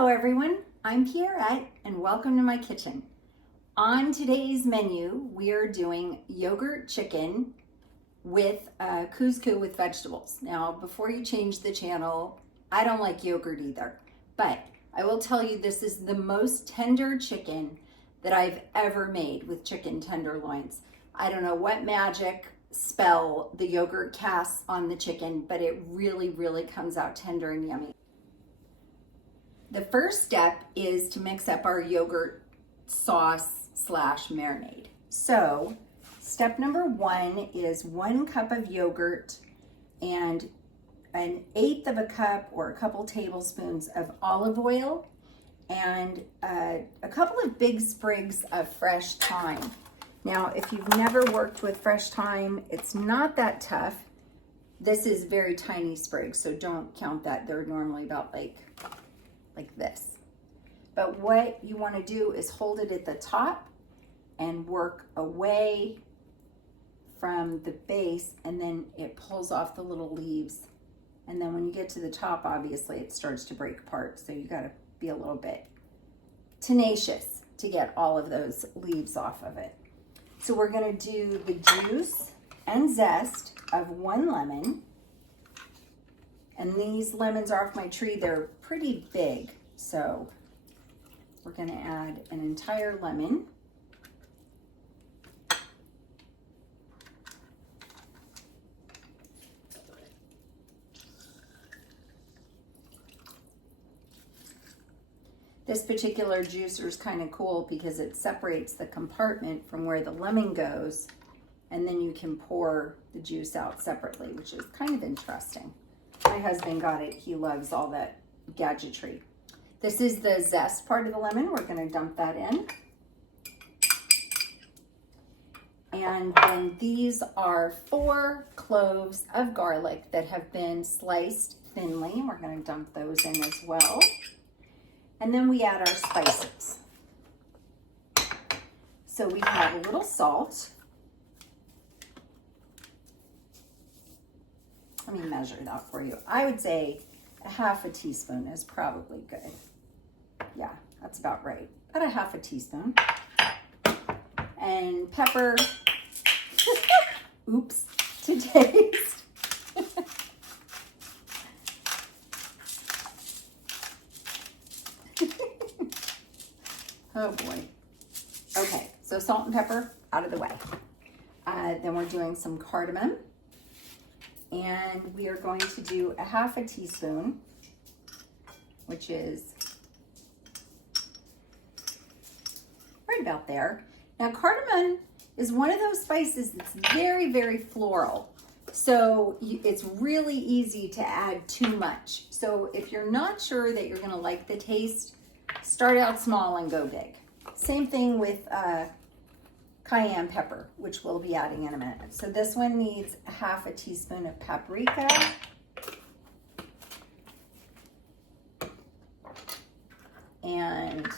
Hello everyone, I'm Pierrette and welcome to my kitchen. On today's menu, we are doing yogurt chicken with couscous with vegetables. Now, before you change the channel, I don't like yogurt either, but I will tell you this is the most tender chicken that I've ever made with chicken tenderloins. I don't know what magic spell the yogurt casts on the chicken, but it really comes out tender and yummy. The first step is to mix up our yogurt sauce / marinade. So step number 1 is 1 cup of yogurt and 1/8 of a cup or a couple tablespoons of olive oil and a couple of big sprigs of fresh thyme. Now, if you've never worked with fresh thyme, it's not that tough. This is very tiny sprigs, so don't count that. They're normally about like this. But what you want to do is hold it at the top and work away from the base, and then it pulls off the little leaves. And then when you get to the top, obviously it starts to break apart. So you got to be a little bit tenacious to get all of those leaves off of it. So we're going to do the juice and zest of 1 lemon. And these lemons are off my tree. They're pretty big. So we're going to add an entire lemon. This particular juicer is kind of cool because it separates the compartment from where the lemon goes, and then you can pour the juice out separately, which is kind of interesting. My husband got it. He loves all that gadgetry. This is the zest part of the lemon. We're going to dump that in. And then these are 4 cloves of garlic that have been sliced thinly. We're going to dump those in as well. And then we add our spices. So we have a little salt. Let me measure that for you. I would say a 1/2 teaspoon is probably good. Yeah, that's about right. About a 1/2 teaspoon. And pepper, oops, to taste. Oh boy. Okay, so salt and pepper out of the way. Then we're doing some cardamom. And we are going to do a 1/2 teaspoon, which is right about there. Now, cardamom is one of those spices that's very floral. So it's really easy to add too much. So if you're not sure that you're going to like the taste, start out small and go big. Same thing with cayenne pepper, which we'll be adding in a minute. So this one needs a 1/2 teaspoon of paprika. And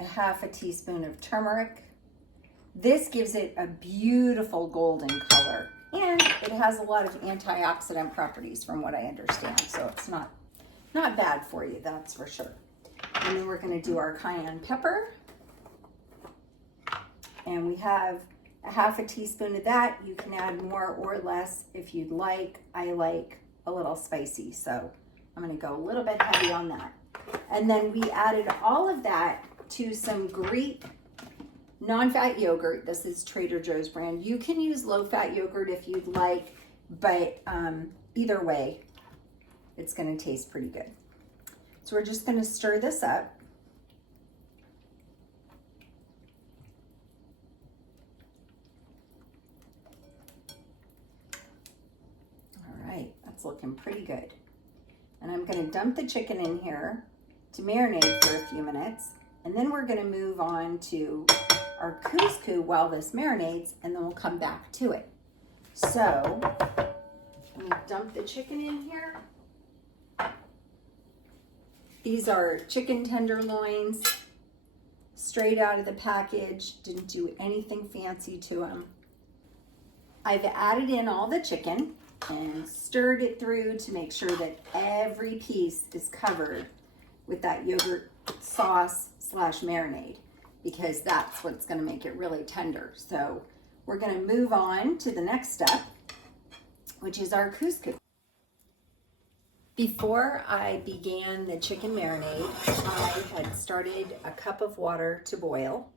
a 1/2 teaspoon of turmeric. This gives it a beautiful golden color. And it has a lot of antioxidant properties from what I understand. So it's not bad for you, that's for sure. And then we're going to do our cayenne pepper. And we have a 1/2 teaspoon of that. You can add more or less if you'd like. I like a little spicy, so I'm going to go a little bit heavy on that. And then we added all of that to some Greek non-fat yogurt. This is Trader Joe's brand. You can use low-fat yogurt if you'd like, but either way, it's going to taste pretty good. So we're just going to stir this up. All right, that's looking pretty good. And I'm going to dump the chicken in here to marinate for a few minutes. And then we're going to move on to our couscous while this marinates, and then we'll come back to it. So let me dump the chicken in here. These are chicken tenderloins, straight out of the package. Didn't do anything fancy to them. I've added in all the chicken and stirred it through to make sure that every piece is covered with that yogurt sauce / marinade, because that's what's going to make it really tender. So we're going to move on to the next step, which is our couscous. Before I began the chicken marinade, I had started a cup of water to boil,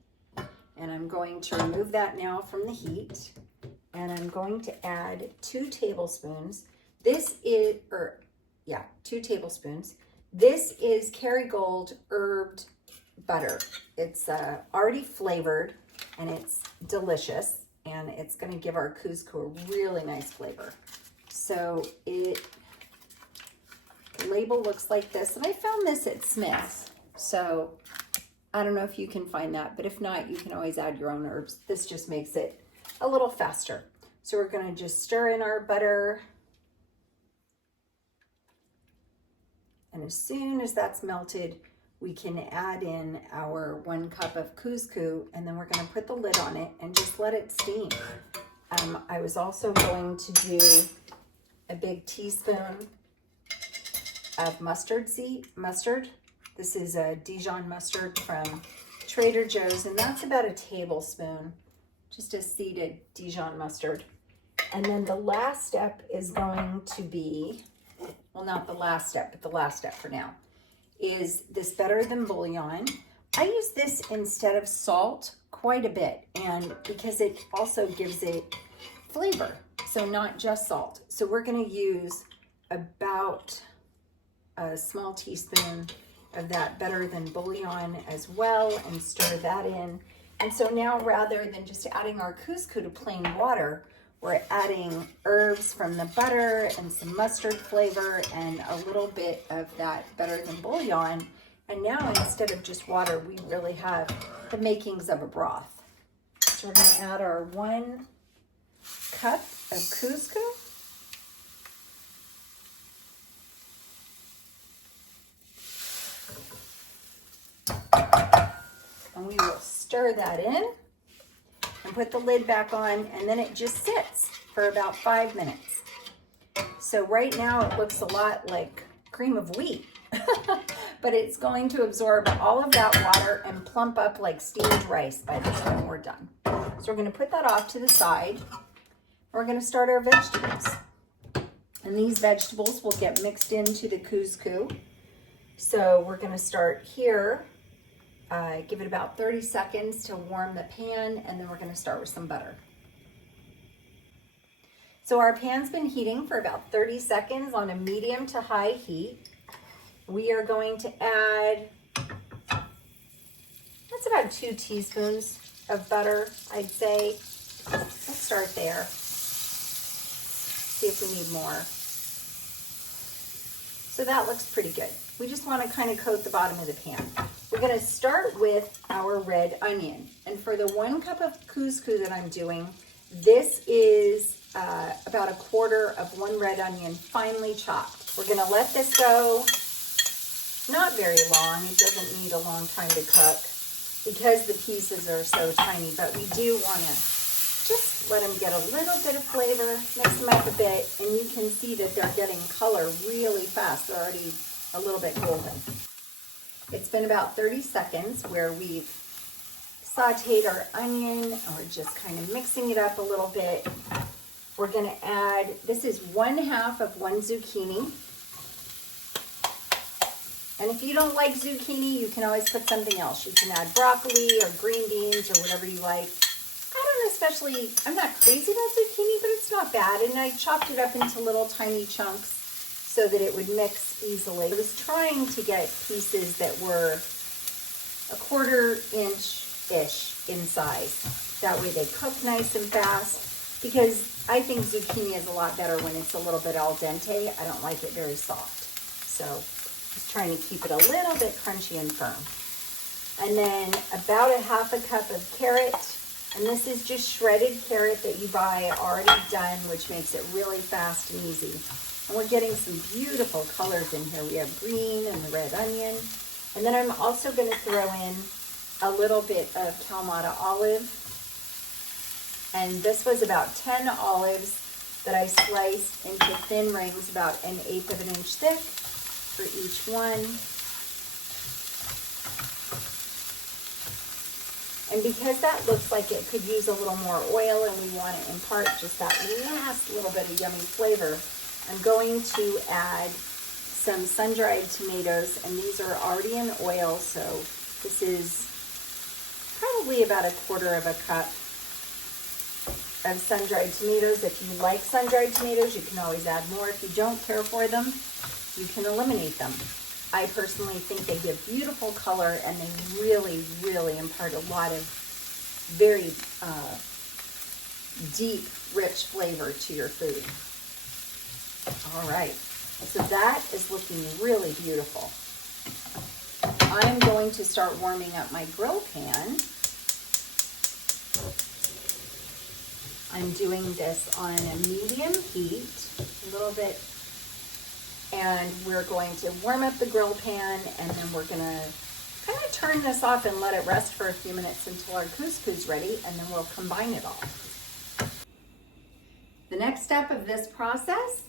and I'm going to remove that now from the heat, and I'm going to add 2 tablespoons. 2 tablespoons. This is Kerrygold herbed butter. It's already flavored, and it's delicious, and it's going to give our couscous a really nice flavor. So the label looks like this, and I found this at Smith's. So I don't know if you can find that, but if not, you can always add your own herbs. This just makes it a little faster. So we're going to just stir in our butter. And as soon as that's melted, we can add in our 1 cup of couscous, and then we're going to put the lid on it and just let it steam. I was also going to do a big teaspoon of mustard. This is a Dijon mustard from Trader Joe's, and that's about a tablespoon, just a seeded Dijon mustard. And then the last step is going to be, well, not the last step, but the last step for now, is this better than bouillon. I use this instead of salt quite a bit, and because it also gives it flavor, so not just salt. So we're going to use about a small teaspoon of that better than bouillon as well, and stir that in. And so now, rather than just adding our couscous to plain water, we're adding herbs from the butter and some mustard flavor and a little bit of that better than bouillon. And now, instead of just water, we really have the makings of a broth. So we're going to add our 1 cup of couscous. And we will stir that in and put the lid back on, and then it just sits for about 5 minutes. So right now it looks a lot like cream of wheat, but it's going to absorb all of that water and plump up like steamed rice by the time we're done. So we're going to put that off to the side. We're going to start our vegetables. And these vegetables will get mixed into the couscous. So we're going to start here. Give it about 30 seconds to warm the pan, and then we're going to start with some butter. So our pan's been heating for about 30 seconds on a medium to high heat. We are going to add, that's about 2 teaspoons of butter, I'd say. Let's start there. See if we need more. So that looks pretty good. We just want to kind of coat the bottom of the pan. We're going to start with our red onion. And for the 1 cup of couscous that I'm doing, this is about 1/4 of 1 red onion, finely chopped. We're going to let this go not very long. It doesn't need a long time to cook because the pieces are so tiny, but we do want to just let them get a little bit of flavor, mix them up a bit, and you can see that they're getting color really fast. They're already a little bit golden. It's been about 30 seconds where we've sauteed our onion, and we're just kind of mixing it up a little bit. We're going to add, this is 1/2 of 1 zucchini. And if you don't like zucchini, you can always put something else. You can add broccoli or green beans or whatever you like. I'm not crazy about zucchini, but it's not bad. And I chopped it up into little tiny chunks so that it would mix easily. I was trying to get pieces that were 1/4 inch-ish in size. That way they cook nice and fast, because I think zucchini is a lot better when it's a little bit al dente. I don't like it very soft. So just trying to keep it a little bit crunchy and firm. And then about 1/2 cup of carrot. And this is just shredded carrot that you buy already done, which makes it really fast and easy. And we're getting some beautiful colors in here. We have green and the red onion. And then I'm also going to throw in a little bit of Kalamata olive. And this was about 10 olives that I sliced into thin rings, about 1/8 of an inch thick for each one. And because that looks like it could use a little more oil and we want to impart just that last little bit of yummy flavor, I'm going to add some sun-dried tomatoes, and these are already in oil, so this is probably about 1/4 cup of sun-dried tomatoes. If you like sun-dried tomatoes, you can always add more. If you don't care for them, you can eliminate them. I personally think they give beautiful color, and they really, really impart a lot of very deep, rich flavor to your food. All right, so that is looking really beautiful. I'm going to start warming up my grill pan. I'm doing this on a medium heat, a little bit, and we're going to warm up the grill pan, and then we're gonna kind of turn this off and let it rest for a few minutes until our couscous is ready, and then we'll combine it all. The next step of this process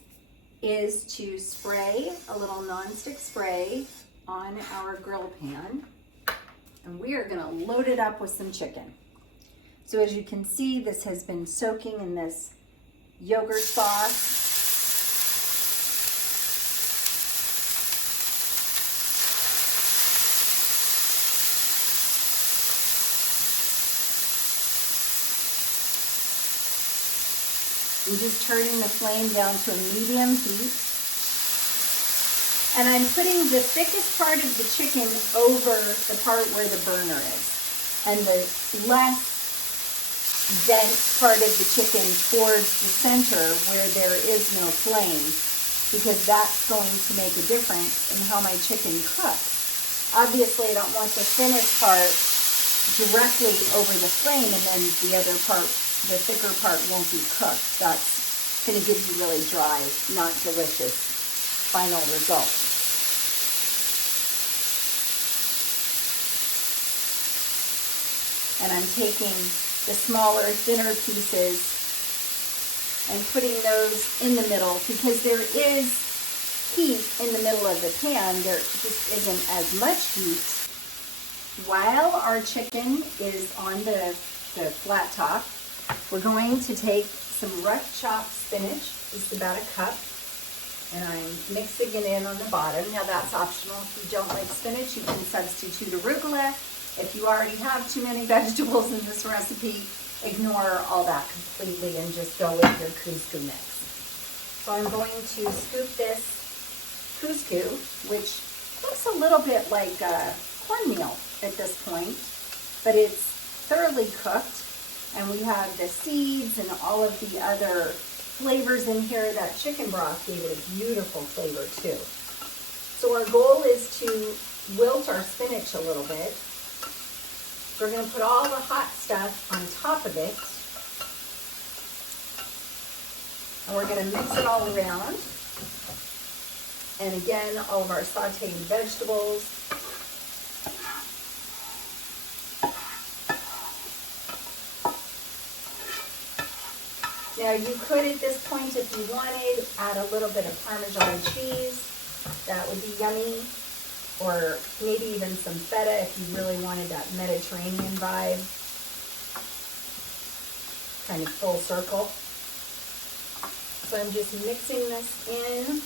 is to spray a little nonstick spray on our grill pan, and we are gonna load it up with some chicken. So as you can see, this has been soaking in this yogurt sauce. I'm just turning the flame down to a medium heat. And I'm putting the thickest part of the chicken over the part where the burner is, and the less dense part of the chicken towards the center where there is no flame, because that's going to make a difference in how my chicken cooks. Obviously, I don't want the thinnest part directly over the flame, and then the other part, the thicker part, won't be cooked. That's going to give you really dry, not delicious final result. And I'm taking the smaller, thinner pieces and putting those in the middle, because there is heat in the middle of the pan. There just isn't as much heat. While our chicken is on the flat top, we're going to take some rough chopped spinach. It's about 1 cup. And I'm mixing it in on the bottom. Now that's optional. If you don't like spinach, you can substitute arugula. If you already have too many vegetables in this recipe, ignore all that completely and just go with your couscous mix. So I'm going to scoop this couscous, which looks a little bit like cornmeal at this point, but it's thoroughly cooked, and we have the seeds and all of the other flavors in here. That chicken broth gave it a beautiful flavor too. So our goal is to wilt our spinach a little bit. We're going to put all the hot stuff on top of it, and we're going to mix it all around. And again, all of our sauteed vegetables. Now you could, at this point, if you wanted, add a little bit of Parmesan cheese. That would be yummy. Or maybe even some feta if you really wanted that Mediterranean vibe. Kind of full circle. So I'm just mixing this in.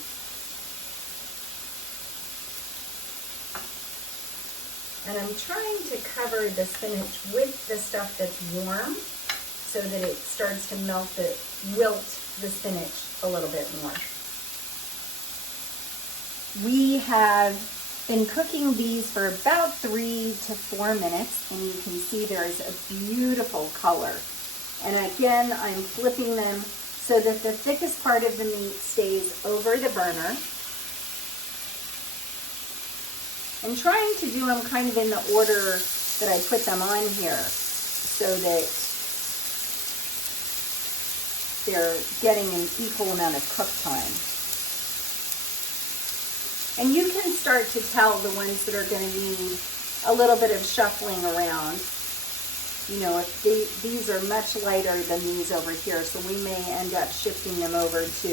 And I'm trying to cover the spinach with the stuff that's warm so that it starts to wilt the spinach a little bit more. We have been cooking these for about 3 to 4 minutes, and you can see there's a beautiful color. And again, I'm flipping them so that the thickest part of the meat stays over the burner. And trying to do them kind of in the order that I put them on here, so that they're getting an equal amount of cook time. And you can start to tell the ones that are going to need a little bit of shuffling around. You know, if these are much lighter than these over here, so we may end up shifting them over to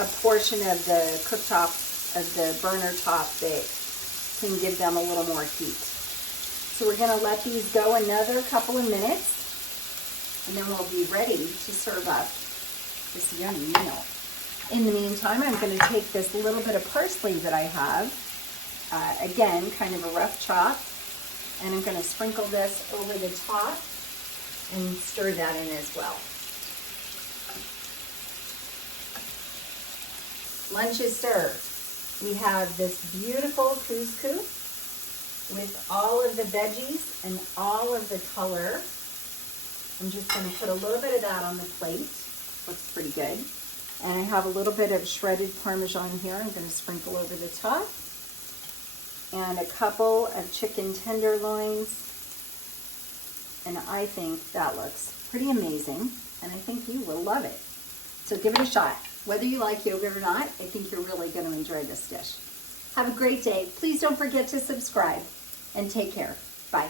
a portion of the cooktop, of the burner top, that can give them a little more heat. So we're gonna let these go another couple of minutes, and then we'll be ready to serve up this yummy meal. In the meantime, I'm gonna take this little bit of parsley that I have, again, kind of a rough chop, and I'm gonna sprinkle this over the top and stir that in as well. Lunch is served. We have this beautiful couscous with all of the veggies and all of the color. I'm just going to put a little bit of that on the plate. Looks pretty good. And I have a little bit of shredded Parmesan here. I'm going to sprinkle over the top. And a couple of chicken tenderloins. And I think that looks pretty amazing. And I think you will love it. So give it a shot. Whether you like yogurt or not, I think you're really going to enjoy this dish. Have a great day. Please don't forget to subscribe and take care. Bye.